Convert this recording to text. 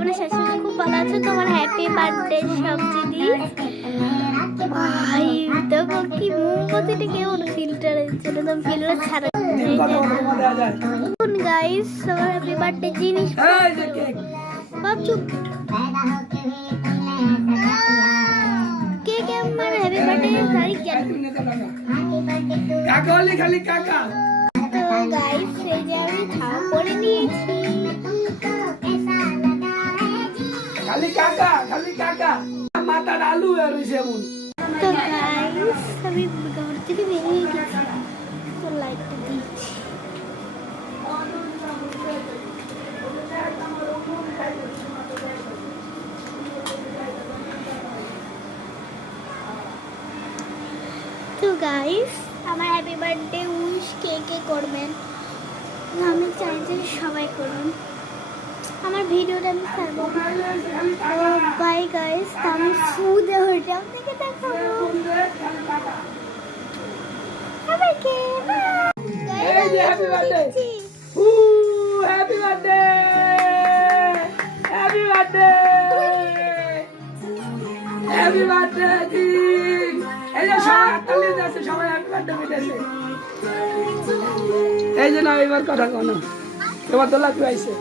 তোমার শাশুড়ি খুব ভালো আছে। তোমার হ্যাপি বার্থডে সবজি ভাই দেখো কি মোমবাতিটা কেমন ফিল্টারের জন্য তো ফিল্টার ছাড়া গাইস তোমার হ্যাপি বার্থডে জিনিস বাবচু কেক আমার হ্যাপি বার্থডে তারিখ জানি কাকা বলি খালি কাকা। তো গাইস এই যে আমি খাওয়া করে নিয়েছি খালি কাকা খালি কাকা মাথার আলু আর যেমন। তো গাইস আমি ঘর থেকে বেরিয়ে গেছি তো লাইটটা দিচ্ছি তো গাইস আমার হ্যাপি বার্থডে উইশ কে কে করবেন আমি চাই যে সবাই করুন আমার ভিডিওটা আমি ছাড়বো বাই গাইস আমি ফুদে হইটা আপনাকে দেখাবো সবাইকে এই যে happy birthday happy birthday happy birthday happy birthday জি। এই যে সবাই হাততালি দিতেছে সবাই হ্যাপি বার্থডে বলতেছে। এই যে না এবার কথা কোন তোমার দোলা কি হইছে